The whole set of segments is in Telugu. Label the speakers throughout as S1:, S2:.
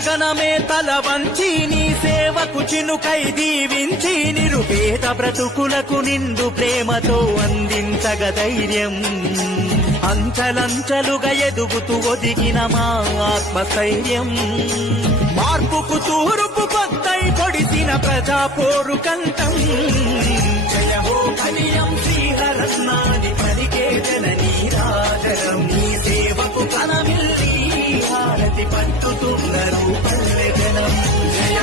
S1: గగనమే తల వంచి నీ సేవకు చినుకై దీవించి నిరుపేద బ్రతుకులకు నిండు ప్రేమతో అందించగ ధైర్యం. అంచలంచలుగా ఎదుగుతూ ఒదిగిన మా ఆత్మస్థైర్యం. మార్పుకు తూరుపు కొత్తై పొడిసిన ప్రజా పోరు కంఠం. హారతి పల్లె జనం జయ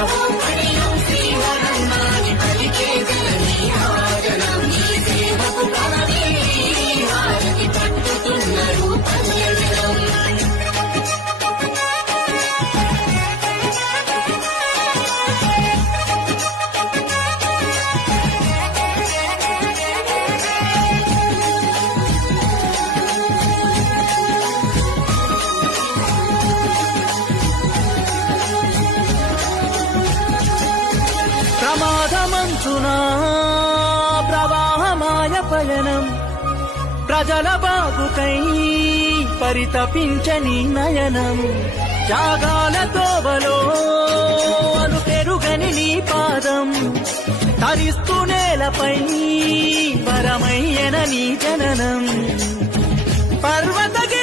S1: ప్రమాదమంచునా ప్రవాహమాయ పయనం. ప్రజల బాబుకై పరితపించని నయనం. త్యాగాల తోవలో అను పెరుగని నీ పాదం. తరిస్తూ నేలపై పరమయ్యన నీ జననం. పర్వతగిరిలో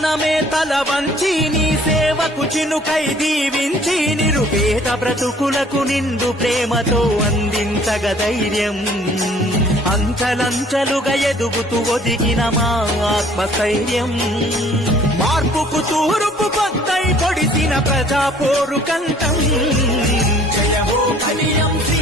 S1: నీలి తల వంచి నీ సేవకు చినుకై దీవించి నిరుపేద బ్రతుకులకు నిండు ప్రేమతో అందించగ ధైర్యం. అంచలంచలుగా ఎదుగుతూ ఒదిగిన మా ఆత్మస్థైర్యం. మార్పుకు తూరుపు కొత్తై పొడిసిన ప్రజా పోరు కంఠం. జయమో కనియం శ్రీ